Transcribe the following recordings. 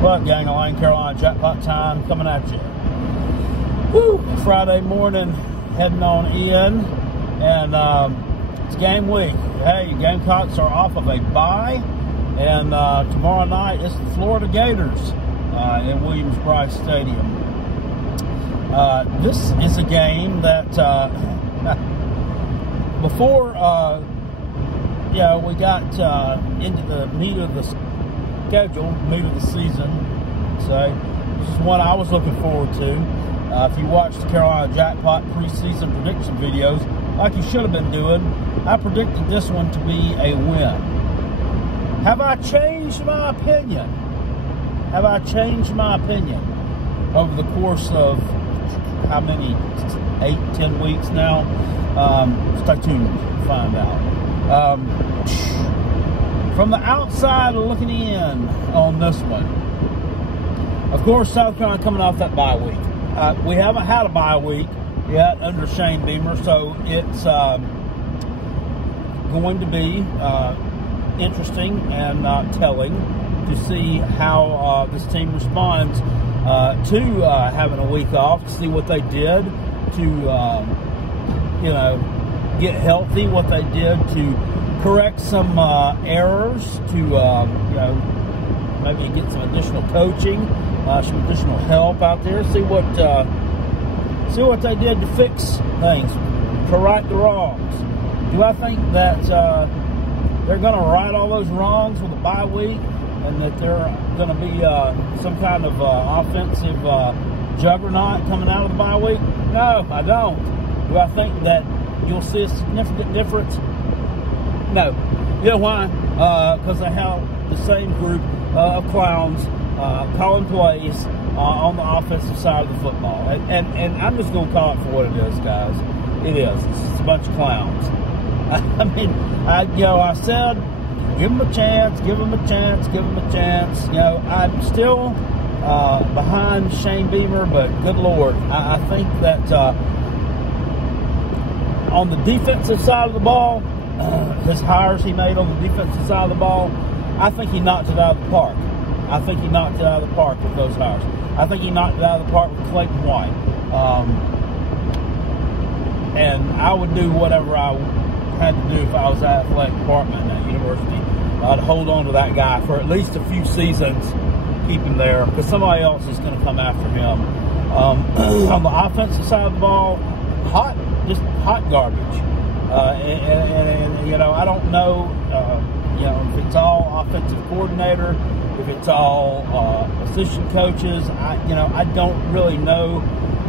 What up, gang? Lane Carolina Jackpot time coming at you. Woo! Friday morning, heading on in, and it's game week. Hey, Gamecocks are off of a bye, and tomorrow night it's the Florida Gators in Williams-Brice Stadium. This is a game that before we got into the meat of the schedule, meat of the season. So this is one I was looking forward to. If you watched the Carolina Jackpot preseason prediction videos, like you should have been doing, I predicted this one to be a win. Have I changed my opinion? Have I changed my opinion over the course of how many, 8-10 weeks now? Stay tuned to find out. From the outside looking in on this one, of course, South Carolina coming off that bye week. We haven't had a bye week yet under Shane Beamer, so it's going to be interesting and telling to see how this team responds to having a week off, to see what they did to, get healthy, what they did to correct some errors, to maybe get some additional coaching, some additional help out there. See what they did to fix things, to right the wrongs. Do I think that they're going to right all those wrongs with a bye week, and that they're going to be some kind of offensive juggernaut coming out of the bye week? No, I don't. Do I think that you'll see a significant difference? No. You know why? Because they have the same group of clowns calling plays on the offensive side of the football. And I'm just going to call it for what it is, guys. It is. It's just a bunch of clowns. I mean, I said, give them a chance, give them a chance, give them a chance. I'm still behind Shane Beamer, but good Lord, I think that on the defensive side of the ball, his hires he made on the defensive side of the ball, I think he knocked it out of the park. I think he knocked it out of the park with those hires. I think he knocked it out of the park with Clayton White. And I would do whatever I had to do if I was at the athletic department at university. I'd hold on to that guy for at least a few seasons, keep him there, because somebody else is going to come after him. On the offensive side of the ball, just hot garbage. And I don't know, if it's all offensive coordinator, if it's all assistant coaches. I don't really know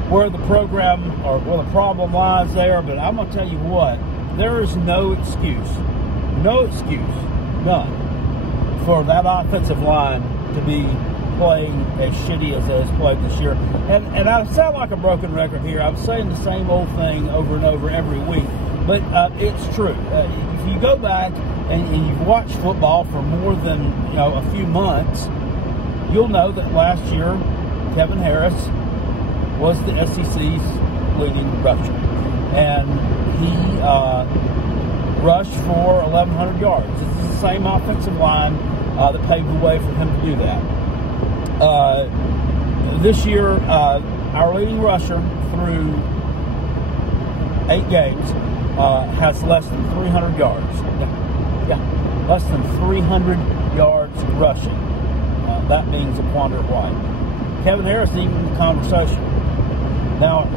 where the program or where the problem lies there. But I'm going to tell you what, there is no excuse, none, for that offensive line to be playing as shitty as it has played this year. And I sound like a broken record here. I'm saying the same old thing over and over every week. But it's true. If you go back and you've watched football for more than a few months, you'll know that last year Kevin Harris was the SEC's leading rusher, and he rushed for 1,100 yards. This is the same offensive line that paved the way for him to do that. This year, our leading rusher through 8 games has less than 300 yards. Yeah, less than 300 yards rushing. That means a Quandre White. Kevin Harris isn't even in the conversation. Now,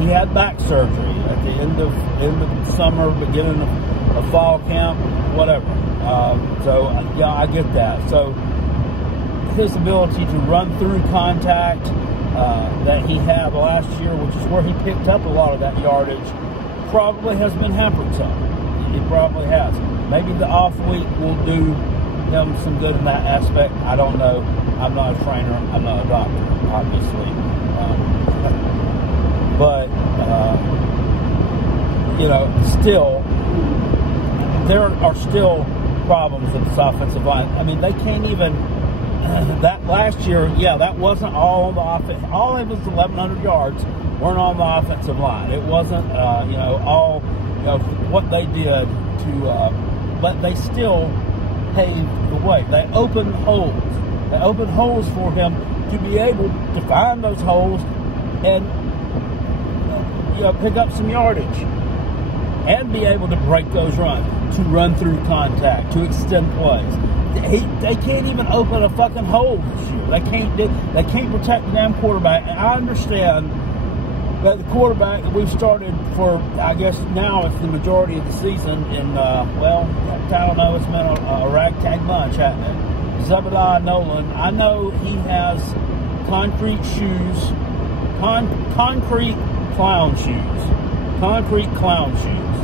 he had back surgery at the end of summer, beginning of fall camp, whatever. I get that. So his ability to run through contact that he had last year, which is where he picked up a lot of that yardage, probably has been hampered some. It probably has. Maybe the off week will do him some good in that aspect. I don't know. I'm not a trainer. I'm not a doctor, obviously. But still, there are still problems with this offensive line. I mean, they can't even. That last year, that wasn't all on the offense. All of his 1,100 yards weren't on the offensive line. It wasn't, all what they did to, but they still paved the way. They opened holes They open holes for him to be able to find those holes and pick up some yardage and be able to break those runs, to run through contact, to extend plays. They can't even open a fucking hole this year. They can't protect the damn quarterback. And I understand that the quarterback that we've started for, I guess now it's the majority of the season, and I don't know, it's been a ragtag bunch, hasn't it? Zebediah Nolan, I know he has concrete shoes, concrete clown shoes. Concrete clown shoes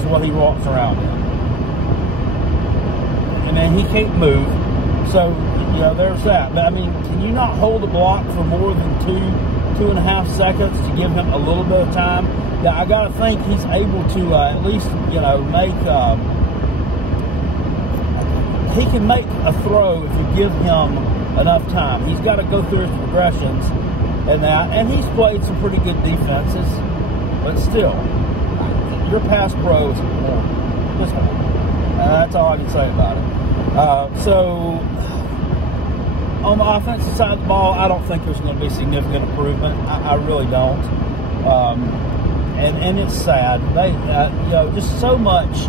is what he walks around in. And then he can't move. So, there's that. But, I mean, can you not hold a block for more than 2.5 seconds to give him a little bit of time? Yeah, I got to think he's able to at least, make... he can make a throw if you give him enough time. He's got to go through his progressions and that. And he's played some pretty good defenses. But still, your pass pro is horrible. Just horrible. That's all I can say about it. So, on the offensive side of the ball, I don't think there's going to be significant improvement. I really don't. And it's sad. They, just so much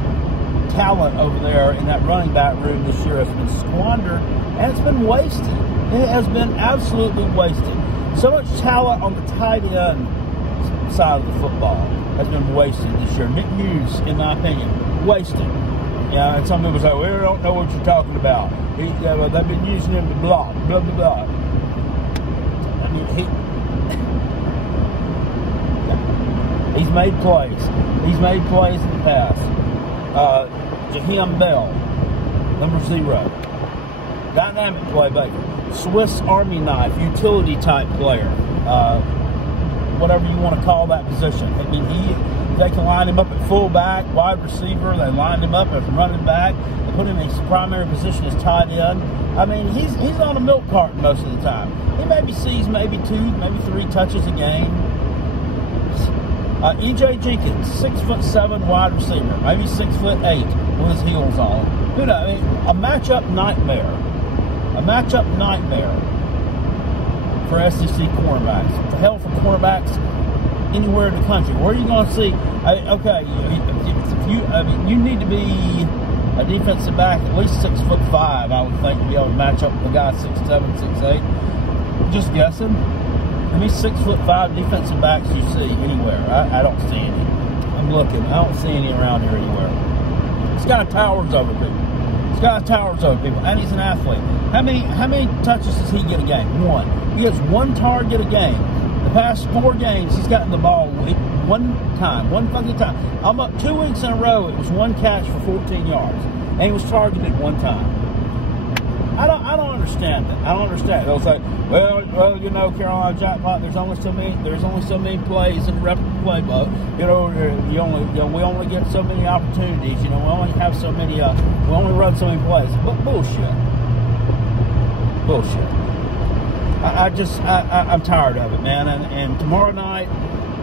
talent over there in that running back room this year has been squandered, and it's been wasted. It has been absolutely wasted. So much talent on the tight end side of the football has been wasted this year. Nick Muse, in my opinion, wasted. Yeah, and some people say, we don't know what you're talking about. They've been using him to block, blah, blah, blah. I mean, he's made plays. He's made plays in the past. Jaheim Bell, number 0. Dynamic playmaker. Swiss Army knife, utility type player. Whatever you want to call that position. I mean, they can line him up at fullback, wide receiver. They line him up as running back. They put him in his primary position as tight end. I mean, he's on a milk carton most of the time. He maybe sees maybe 2, maybe 3 touches a game. E.J. Jenkins, 6'7" wide receiver, maybe 6'8" with his heels on. Who knows? I mean, a matchup nightmare. A matchup nightmare for SEC cornerbacks. The hell for cornerbacks anywhere in the country. Where are you going to see? You need to be a defensive back at least 6'5", I would think, to be able to match up with a guy 6'7", 6'8". Just guessing. How many 6'5" defensive backs do you see anywhere? I don't see any. I'm looking. I don't see any around here anywhere. This guy towers over people. And he's an athlete. How many touches does he get a game? 1. He gets 1 target a game. The past 4 games, he's gotten the ball one fucking time. I'm up 2 weeks in a row. It was 1 catch for 14 yards, and he was targeted 1 time. I don't understand that. I don't understand. They'll say, well, Carolina Jackpot. There's only so many plays in the repertoire playbook. We only get so many opportunities. We only have so many. We only run so many plays. But bullshit. I'm tired of it, man. And tomorrow night,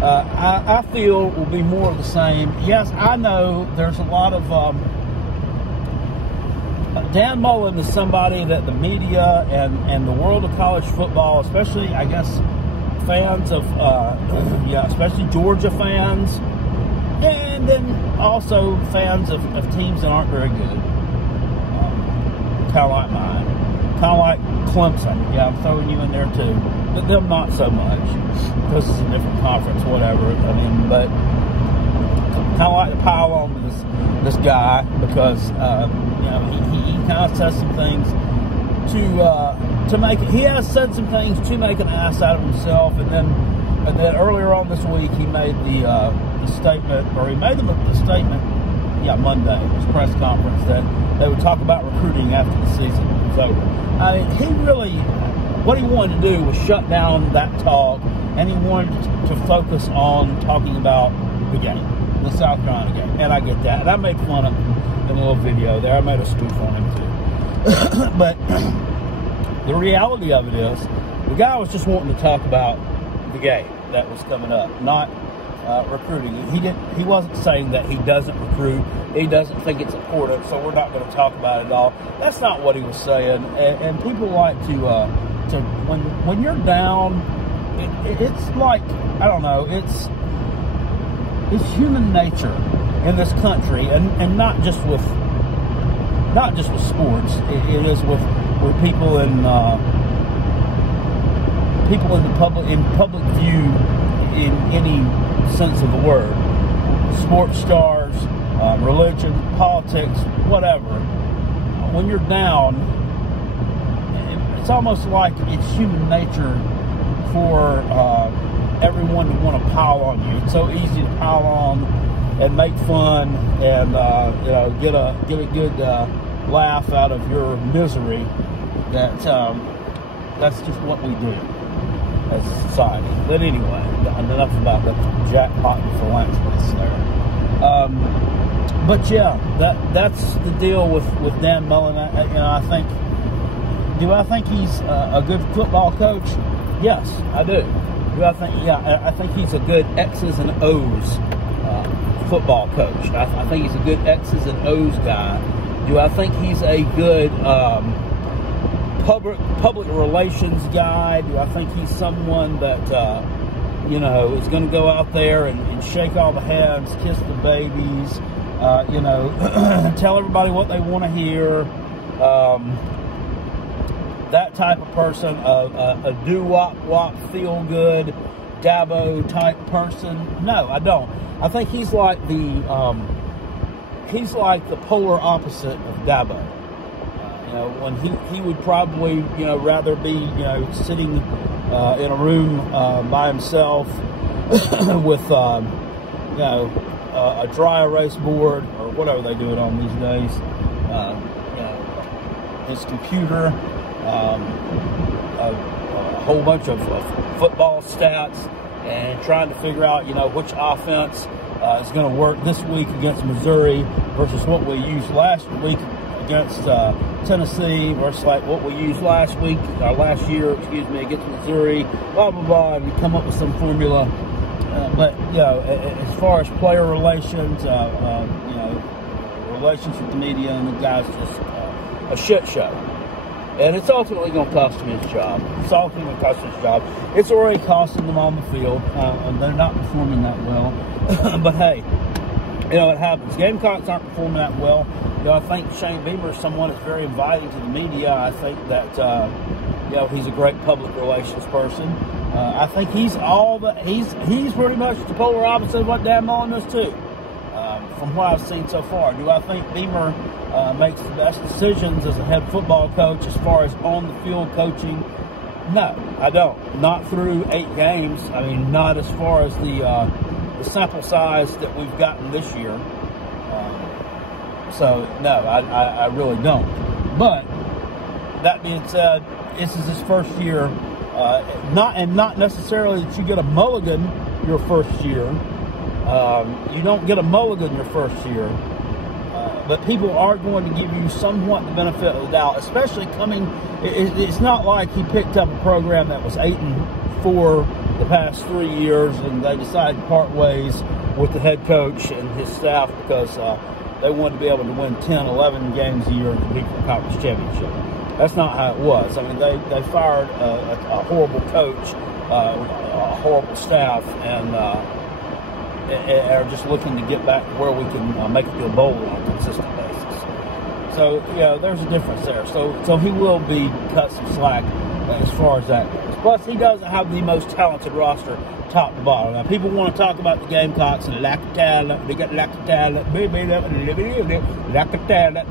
I feel will be more of the same. Yes, I know there's a lot of. Dan Mullen is somebody that the media and the world of college football, especially, I guess, fans of, especially Georgia fans, and then also fans of teams that aren't very good. Kind of like mine. Kind of like Clemson. Yeah, I'm throwing you in there too. But them not so much. This is a different conference, whatever. I mean, but kind of like to pile on to this guy because, he kind of says some things to make. He has said some things to make an ass out of himself, and then earlier on this week he made the statement, or he made the statement. Yeah, Monday, his press conference, that they would talk about recruiting after the season was over. He really, what he wanted to do was shut down that talk, and he wanted to focus on talking about the game, the South Carolina game. And I get that. And I made fun of him in a little video there. I made a spoof on him too. But the reality of it is, the guy was just wanting to talk about the game that was coming up, not recruiting. He wasn't saying that he doesn't recruit. He doesn't think it's important, so we're not going to talk about it at all. That's not what he was saying. And people like to when you're down, it's like, I don't know. It's human nature in this country, and not just with sports. It is with people in public view in any sense of the word. Sports stars, religion, politics, whatever. When you're down, it's almost like it's human nature for everyone to want to pile on you. It's so easy to pile on and make fun and get a good laugh out of your misery. That's just what we do as a society. But anyway, enough about the jackpot and philanthropists there. But yeah, that's the deal with Dan Mullen. Do I think he's a good football coach? Yes, I do. I think he's a good X's and O's football coach. I think he's a good X's and O's guy. Do I think he's a good public relations guy? Do I think he's someone that is going to go out there and shake all the hands, kiss the babies, tell everybody what they want to hear? That type of person, a do-wop, feel-good, Dabo type person? No, I don't. I think he's like the polar opposite of Dabo. When he would probably rather be sitting in a room by himself with a dry erase board or whatever they do it on these days. His computer. A whole bunch of football stats and trying to figure out, which offense is going to work this week against Missouri versus what we used last week against Tennessee versus like what we used last year, against Missouri, blah, blah, blah, and come up with some formula. But as far as player relations, relations with the media and the guys, just a shit show. And it's ultimately going to cost him his job. It's already costing them on the field, and they're not performing that well. But hey, it happens. Gamecocks aren't performing that well. I think Shane Beamer is someone that's very inviting to the media. I think that he's a great public relations person. I think he's pretty much the polar opposite of what Dan Mullen is too. From what I've seen so far. Do I think Beamer makes the best decisions as a head football coach as far as on-the-field coaching? No, I don't. Not through 8 games. I mean, not as far as the sample size that we've gotten this year. So, no, I really don't. But, that being said, this is his first year. Not necessarily that you get a mulligan your first year. You don't get a mulligan your first year, but people are going to give you somewhat the benefit of the doubt, especially coming. It's not like he picked up a program that was 8-4 the past 3 years, and they decided to part ways with the head coach and his staff because they wanted to be able to win 10, 11 games a year and compete for the conference championship. That's not how it was. I mean, they fired a horrible coach, a horrible staff, and are just looking to get back to where we can make it to a bowl on a consistent basis. So, there's a difference there. So he will be cut some slack as far as that goes. Plus, he doesn't have the most talented roster top to bottom. Now, people want to talk about the Gamecocks and lack of talent. They got lack of talent. Lack of talent.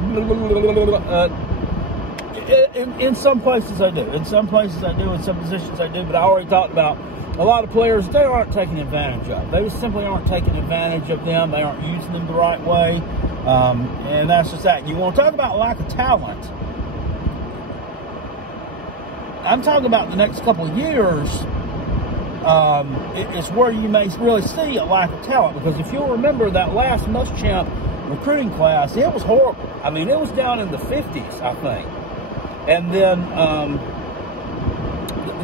In some places I do. In some places I do. In some positions I do. But I already talked about a lot of players, they aren't taking advantage of. They just simply aren't taking advantage of them. They aren't using them the right way. And that's just that. You want to talk about lack of talent. I'm talking about the next couple of years. It's where you may really see a lack of talent. Because if you'll remember that last Muschamp recruiting class, it was horrible. I mean, it was down in the 50s, I think. And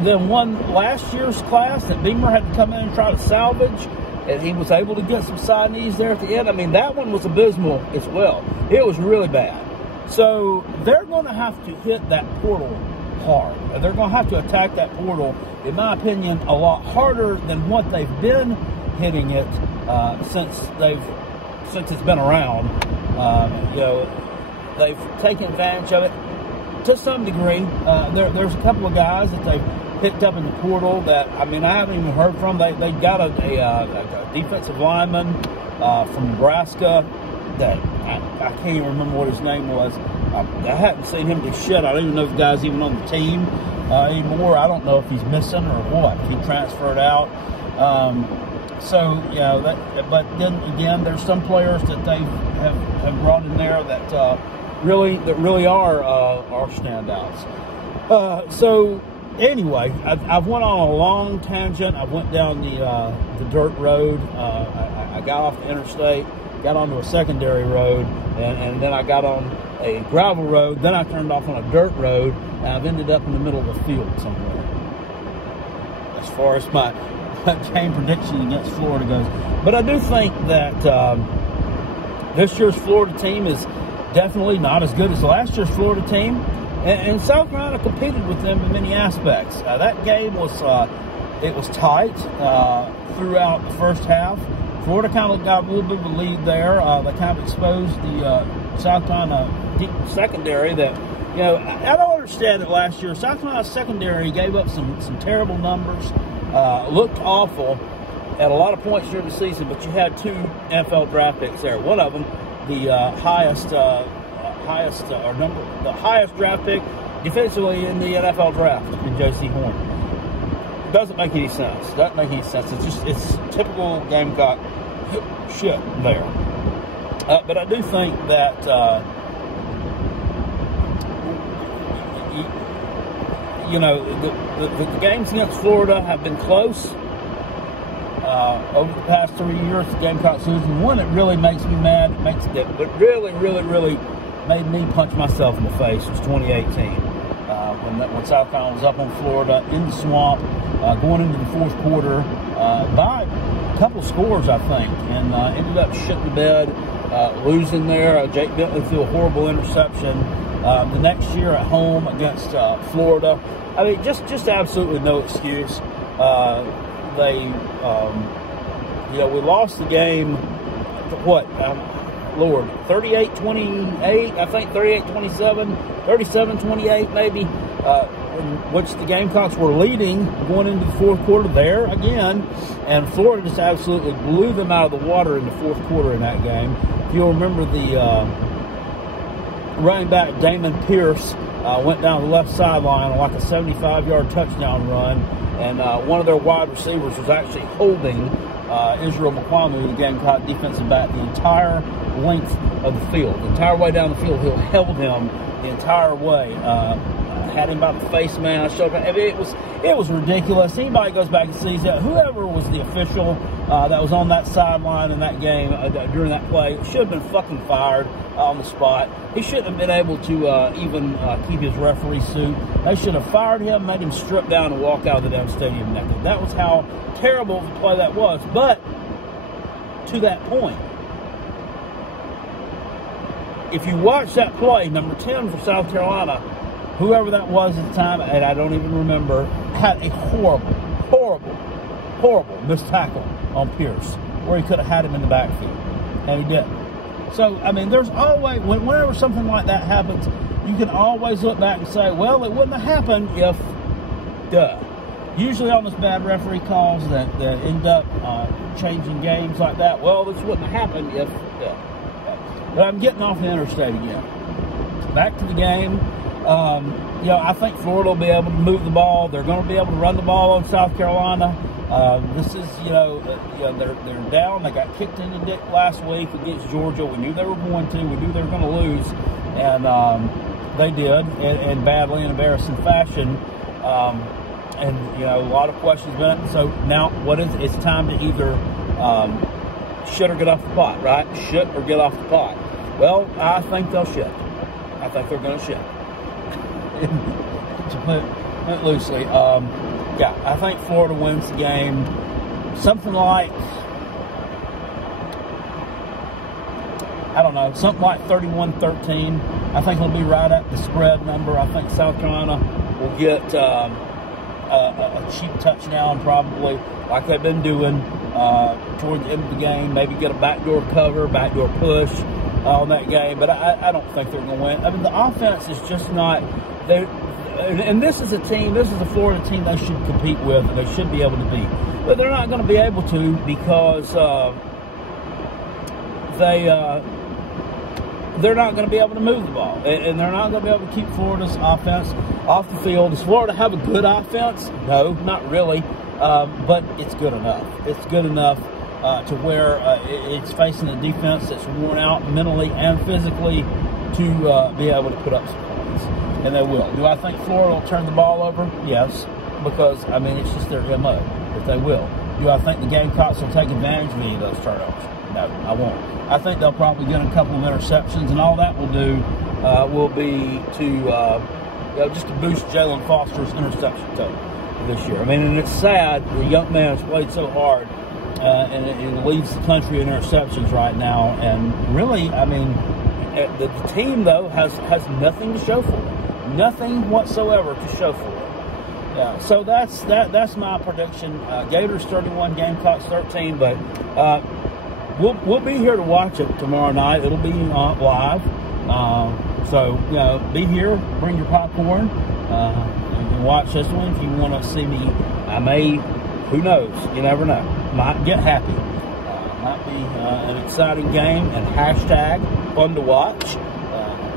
then one last year's class that Beamer had to come in and try to salvage, and he was able to get some side knees there at the end. I mean, that one was abysmal as well. It was really bad. So they're going to have to hit that portal hard. They're going to have to attack that portal, in my opinion, a lot harder than what they've been hitting it since it's been around. You know, they've taken advantage of it to some degree. There's a couple of guys that they've picked up in the portal that, I mean, I haven't even heard from. They got a defensive lineman from Nebraska that I can't even remember what his name was. I hadn't seen him do shit. I don't even know if the guy's even on the team anymore. I don't know if he's missing or what, if he transferred out. So, you know, but then again, there's some players that they have brought in there that really are standouts. So anyway, I've went on a long tangent. I went down the dirt road. I got off the interstate, got onto a secondary road, and then I got on a gravel road. Then I turned off on a dirt road, and I've ended up in the middle of a field somewhere. As far as my game prediction against Florida goes. But I do think that this year's Florida team is definitely not as good as last year's Florida team. And South Carolina competed with them in many aspects. That game was tight throughout the first half. Florida kind of got a little bit of a lead there. They kind of exposed the South Carolina secondary that, you know, I don't understand that last year. South Carolina secondary gave up some terrible numbers, looked awful at a lot of points during the season, but you had two NFL draft picks there. One of them, the highest draft pick defensively in the NFL draft, in J.C. Horn. Doesn't make any sense. It's typical Gamecock shit there. But I do think that you know, the games against Florida have been close over the past 3 years. The Gamecock season one, it really makes me mad. It makes it, but really made me punch myself in the face was 2018 when South Carolina was up on Florida in the swamp, going into the fourth quarter by a couple scores, I think, and ended up shitting the bed, losing there. Jake Bentley threw a horrible interception. The next year at home against Florida, I mean, just absolutely no excuse. You know, we lost the game. What? Lord, 38-28, I think 38-27, 37-28 maybe, in which the Gamecocks were leading going into the fourth quarter there again, and Florida just absolutely blew them out of the water in the fourth quarter in that game. If you'll remember, the running back Damon Pierce went down the left sideline on like a 75-yard touchdown run, and one of their wide receivers was actually holding Israel McQuamu, the Gamecock defensive back, the entire length of the field. The entire way down the field, he held him the entire way. Had him by the face mask. I mean, it was ridiculous. Anybody goes back and sees that, whoever was the official that was on that sideline in that game during that play should have been fucking fired on the spot. He shouldn't have been able to even keep his referee suit. They should have fired him, made him strip down and walk out of the damn stadium naked. That was how terrible of a play that was. But to that point, if you watch that play, number 10 for South Carolina, whoever that was at the time, and I don't even remember, had a horrible missed tackle on Pierce, where he could have had him in the backfield, and he didn't. So, I mean, there's always, whenever something like that happens, you can always look back and say, well, it wouldn't have happened if, Usually on those bad referee calls that end up changing games like that, well, this wouldn't have happened if, But I'm getting off the interstate again. Back to the game. You know, I think Florida will be able to move the ball. They're going to be able to run the ball on South Carolina. This is, they're down. They got kicked in the dick last week against Georgia. We knew they were going to. We knew they were going to lose, and they did, and badly in embarrassing fashion. And a lot of questions about it. So now, what is it? It's time to either shit or get off the pot, right? Shit or get off the pot. Well, I think they'll shit. I think they're going to shit. To put it loosely, I think Florida wins the game something like I don't know, something like 31-13. I think it'll be right at the spread number. I think South Carolina will get a cheap touchdown, probably, like they've been doing toward the end of the game. Maybe get a backdoor cover, backdoor push on that game. But I don't think they're going to win. I mean, the offense is just not. And this is a team. This is a Florida team they should compete with, and they should be able to beat. But they're not going to be able to because they're not going to be able to move the ball, and they're not going to be able to keep Florida's offense off the field. Does Florida have a good offense? No, not really, but it's good enough. It's good enough to where it's facing a defense that's worn out mentally and physically to be able to put up some points, and they will. Do I think Florida will turn the ball over? Yes, because, I mean, it's just their MO, but they will. Do I think the Gamecocks will take advantage of any of those turnovers? No, I won't. I think they'll probably get a couple of interceptions, and all that will do will be to just to boost Jalen Foster's interception total this year. I mean, and it's sad. The young man has played so hard, and it leads the country in interceptions right now. And really, I mean, the team though has nothing to show for it, nothing whatsoever to show for it. Yeah, so that's my prediction. Gators 31, Gamecocks 13, but. We'll be here to watch it tomorrow night. It'll be live. So, you know, be here. Bring your popcorn. And watch this one. If you want to see me, I may, who knows? You never know. Might get happy. Might be an exciting game and hashtag fun to watch.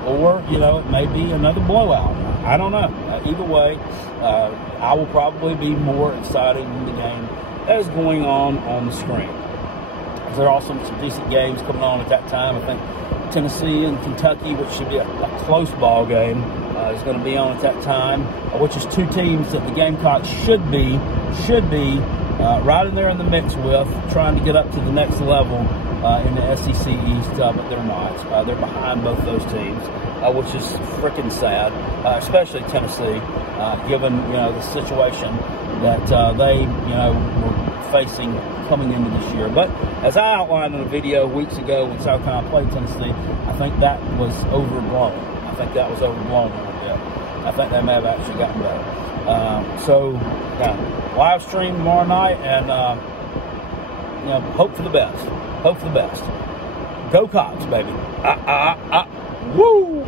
Or, you know, it may be another blowout. I don't know. Either way, I will probably be more excited in the game that is going on the screen. There are also some decent games coming on at that time. I think Tennessee and Kentucky, which should be a close ball game, is going to be on at that time, which is two teams that the Gamecocks should be right in there in the mix with, trying to get up to the next level in the SEC East, but they're not. They're behind both those teams, which is freaking sad, especially Tennessee, given, you know, the situation that they, you know, were facing coming into this year. But as I outlined in a video weeks ago when South Carolina played Tennessee, I think that was overblown. I think that was overblown a little bit. I think they may have actually gotten better. So, yeah, live stream tomorrow night, and you know, hope for the best. Hope for the best. Go Cox, baby. Woo!